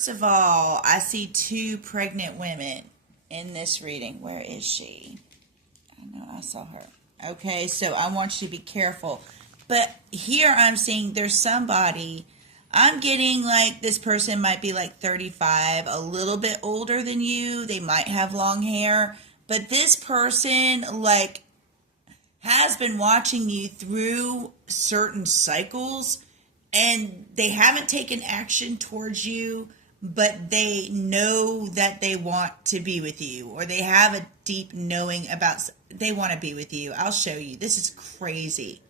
First of all, I see two pregnant women in this reading. Where is she? I know I saw her. Okay, so I want you to be careful. But here I'm seeing there's somebody, I'm getting like this person might be like 35, a little bit older than you. They might have long hair. But this person, like, has been watching you through certain cycles and they haven't taken action towards you, but they know that they want to be with you, or they have a deep knowing about they want to be with you. I'll show you. This is crazy.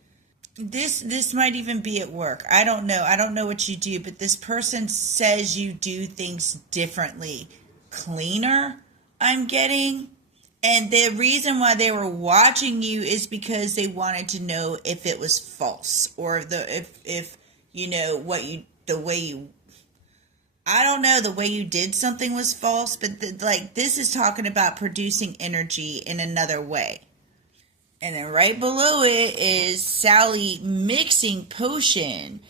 This might even be at work. I don't know. I don't know what you do, but this person says you do things differently, cleaner, I'm getting. And the reason why they were watching you is because they wanted to know if it was false, or if you know what you the way you, I don't know, the way you did something was false. But like, this is talking about producing energy in another way. And then right below it is Sally mixing potion.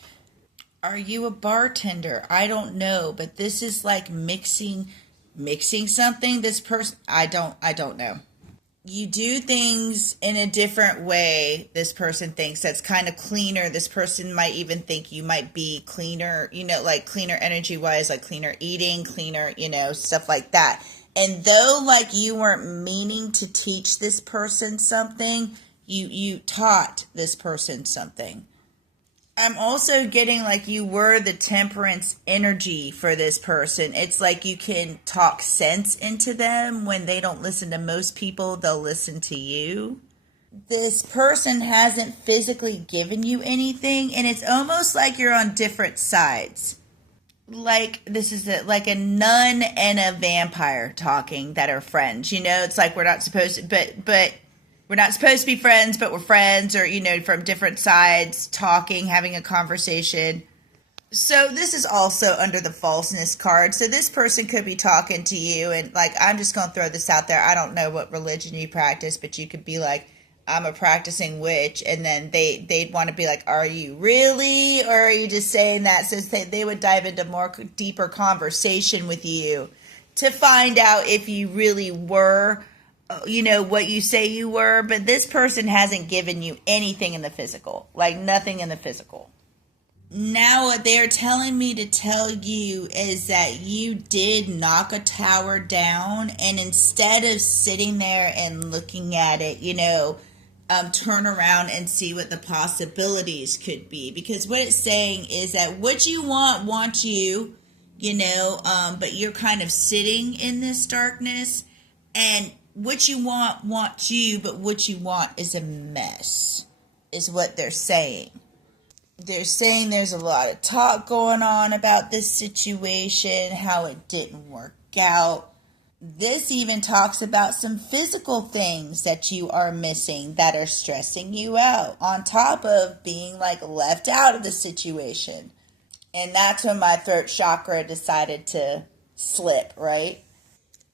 Are you a bartender? I don't know, but this is like mixing something. This person, I don't know. You do things in a different way. This person thinks that's kind of cleaner. This person might even think you might be cleaner, you know, like cleaner energy wise, like cleaner eating, cleaner, you know, stuff like that. And though like you weren't meaning to teach this person something, you taught this person something. I'm also getting like you were the temperance energy for this person. It's like you can talk sense into them. When they don't listen to most people, they'll listen to you. This person hasn't physically given you anything, and it's almost like you're on different sides. Like this is like a nun and a vampire talking that are friends. You know, it's like we're not supposed to, but we're not supposed to be friends, but we're friends, or, you know, from different sides, talking, having a conversation. So this is also under the falseness card. So this person could be talking to you, and like, I'm just going to throw this out there. I don't know what religion you practice, but you could be like, I'm a practicing witch, and then they'd want to be like, are you really, or are you just saying that? So they would dive into more deeper conversation with you to find out if you really were, you know, what you say you were. But this person hasn't given you anything in the physical, like nothing in the physical. Now what they're telling me to tell you is that you did knock a tower down, and instead of sitting there and looking at it, you know, turn around and see what the possibilities could be. Because what it's saying is that what you want you, you know, but you're kind of sitting in this darkness, and what you want you, but what you want is a mess, is what they're saying. They're saying there's a lot of talk going on about this situation, how it didn't work out. This even talks about some physical things that you are missing that are stressing you out, on top of being like left out of the situation. And that's when my throat chakra decided to slip, right?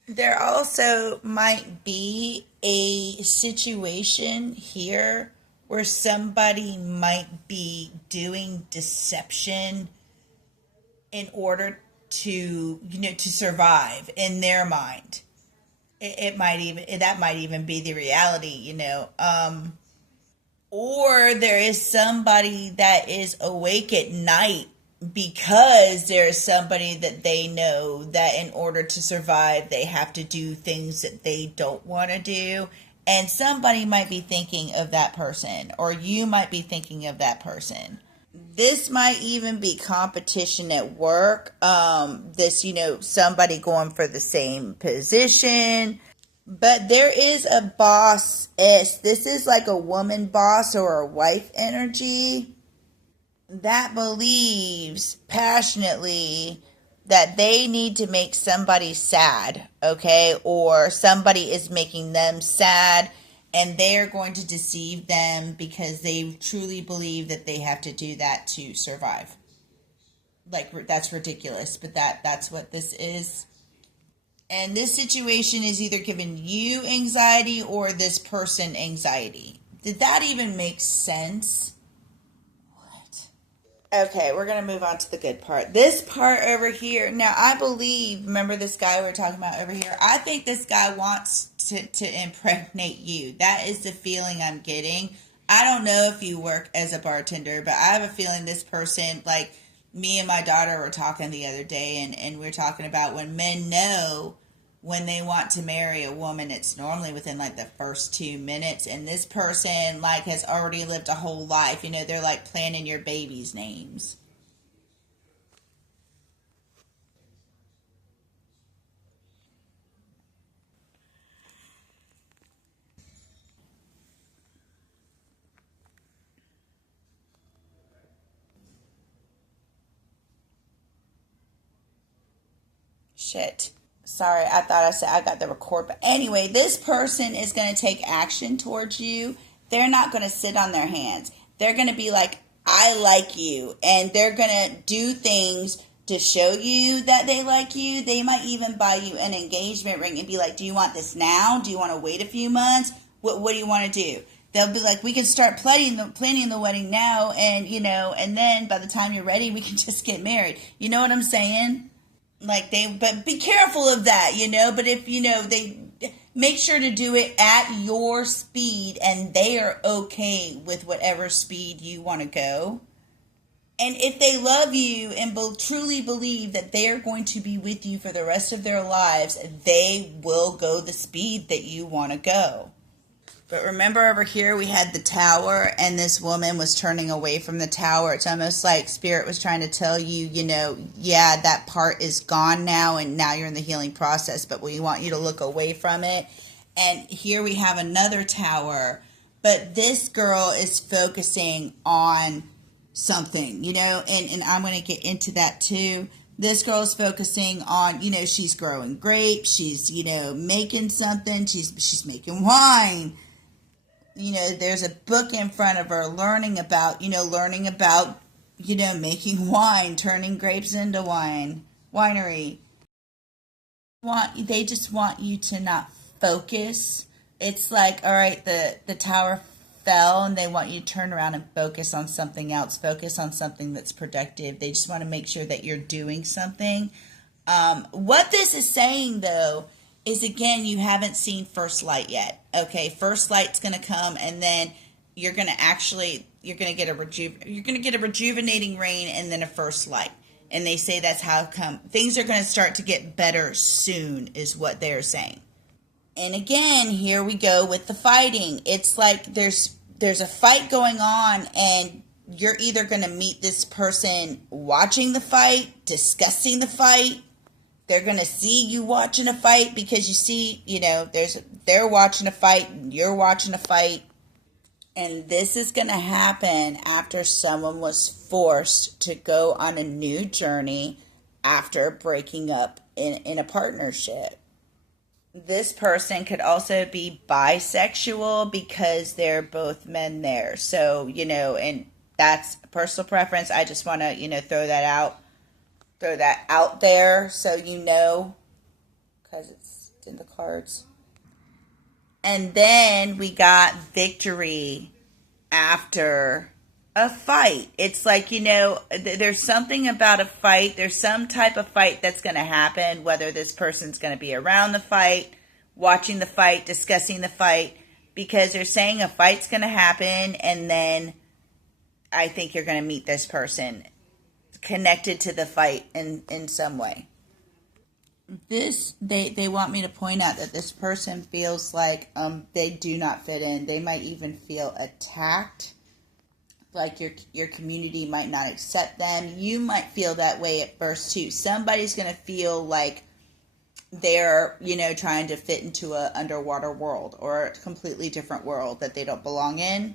There also might be a situation here where somebody might be doing deception in order to, you know, to survive in their mind. It might even, that might even be the reality, you know. Or there is somebody that is awake at night because there's somebody that they know that in order to survive, they have to do things that they don't want to do. And somebody might be thinking of that person, or you might be thinking of that person. This might even be competition at work. This, you know, somebody going for the same position. But there is a boss. This is like a woman boss or a wife energy that believes passionately that they need to make somebody sad, okay? Or somebody is making them sad, and they're going to deceive them because they truly believe that they have to do that to survive. Like, that's ridiculous, but that's what this is. And this situation is either giving you anxiety or this person anxiety. Did that even make sense? What? Okay, we're going to move on to the good part. This part over here. Now, I believe, remember this guy we were talking about over here? I think this guy wants to impregnate you. That is the feeling I'm getting. I don't know if you work as a bartender, but I have a feeling this person, like me and my daughter were talking the other day, and we are talking about when men know when they want to marry a woman, it's normally within like the first 2 minutes. And this person like has already lived a whole life. You know, they're like planning your baby's names. Shit. Sorry, I thought I said I got the record. But anyway, this person is going to take action towards you. They're not going to sit on their hands. They're going to be like, I like you. And they're going to do things to show you that they like you. They might even buy you an engagement ring and be like, do you want this now? Do you want to wait a few months? What do you want to do? They'll be like, we can start planning the wedding now. And, you know, and then by the time you're ready, we can just get married. You know what I'm saying? Like but be careful of that, you know. But if you know, they make sure to do it at your speed, and they are okay with whatever speed you want to go. And if they love you and truly believe that they are going to be with you for the rest of their lives, they will go the speed that you want to go. But remember over here we had the tower and this woman was turning away from the tower. It's almost like Spirit was trying to tell you, you know, yeah, that part is gone now and now you're in the healing process, but we want you to look away from it. And here we have another tower, but this girl is focusing on something, you know, and I'm going to get into that too. This girl is focusing on, you know, she's growing grapes, she's, you know, making something, she's making wine. You know, there's a book in front of her learning about, making wine, turning grapes into winery. They just want you to not focus. It's like, all right, the tower fell and they want you to turn around and focus on something else, focus on something that's productive. They just want to make sure that you're doing something. What this is saying though is, again, you haven't seen first light yet. Okay, first light's going to come, and then you're going to get a rejuvenating rain, and then a first light. And they say that's how come things are going to start to get better soon, is what they're saying. And again, here we go with the fighting. It's like there's a fight going on, and you're either going to meet this person watching the fight, discussing the fight. They're going to see you watching a fight because you see, you know, they're watching a fight and you're watching a fight. And this is going to happen after someone was forced to go on a new journey after breaking up in a partnership. This person could also be bisexual because they're both men there. So, you know, and that's personal preference. I just want to, you know, throw that out there so you know, because it's in the cards. And then we got victory after a fight. It's like, you know, there's something about a fight. There's some type of fight that's going to happen, whether this person's going to be around the fight, watching the fight, discussing the fight, because they're saying a fight's going to happen, and then I think you're going to meet this person connected to the fight in some way. They want me to point out that this person feels like they do not fit in. They might even feel attacked, like your community might not accept them. You might feel that way at first too. Somebody's going to feel like they're, you know, trying to fit into a underwater world or a completely different world that they don't belong in.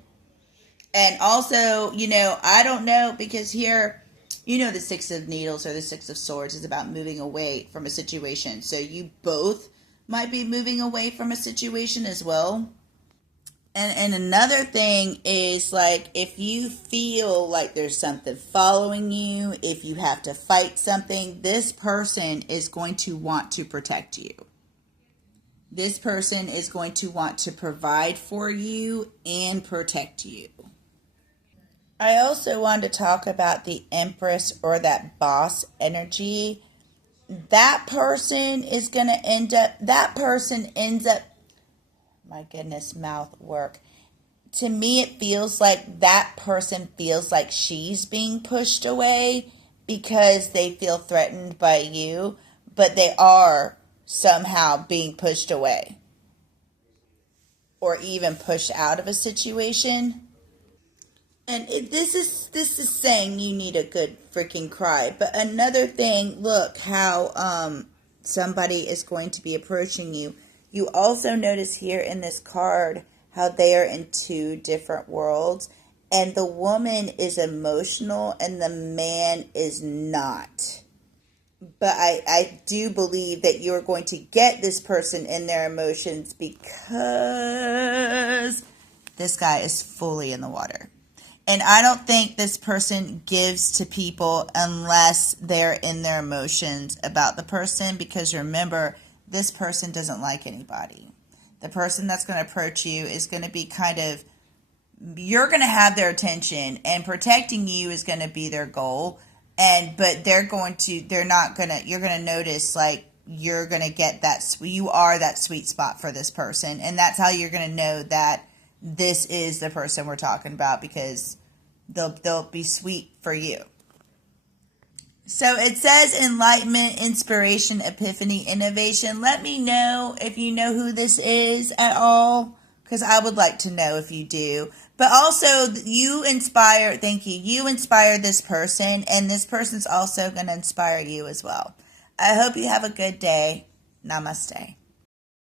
And also, you know, I don't know, because here, you know, the Six of Needles or the Six of Swords is about moving away from a situation. So you both might be moving away from a situation as well. And another thing is, like, if you feel like there's something following you, if you have to fight something, this person is going to want to protect you. This person is going to want to provide for you and protect you. I also wanted to talk about the Empress or that boss energy. That person is going to that person ends up, my goodness, mouth work. To me, it feels like that person feels like she's being pushed away because they feel threatened by you, but they are somehow being pushed away or even pushed out of a situation. And this is saying you need a good freaking cry. But another thing, look how somebody is going to be approaching you. You also notice here in this card how they are in two different worlds, and the woman is emotional and the man is not. But I do believe that you're going to get this person in their emotions because this guy is fully in the water. And I don't think this person gives to people unless they're in their emotions about the person, because remember, this person doesn't like anybody. The person that's going to approach you is going to be you're going to have their attention, and protecting you is going to be their goal. But you're going to notice, like, you're going to get you are that sweet spot for this person. And that's how you're going to know that this is the person we're talking about, because they'll be sweet for you. So it says enlightenment, inspiration, epiphany, innovation. Let me know if you know who this is at all, because I would like to know if you do. But also, you inspire this person, and this person's also going to inspire you as well. I hope you have a good day. Namaste.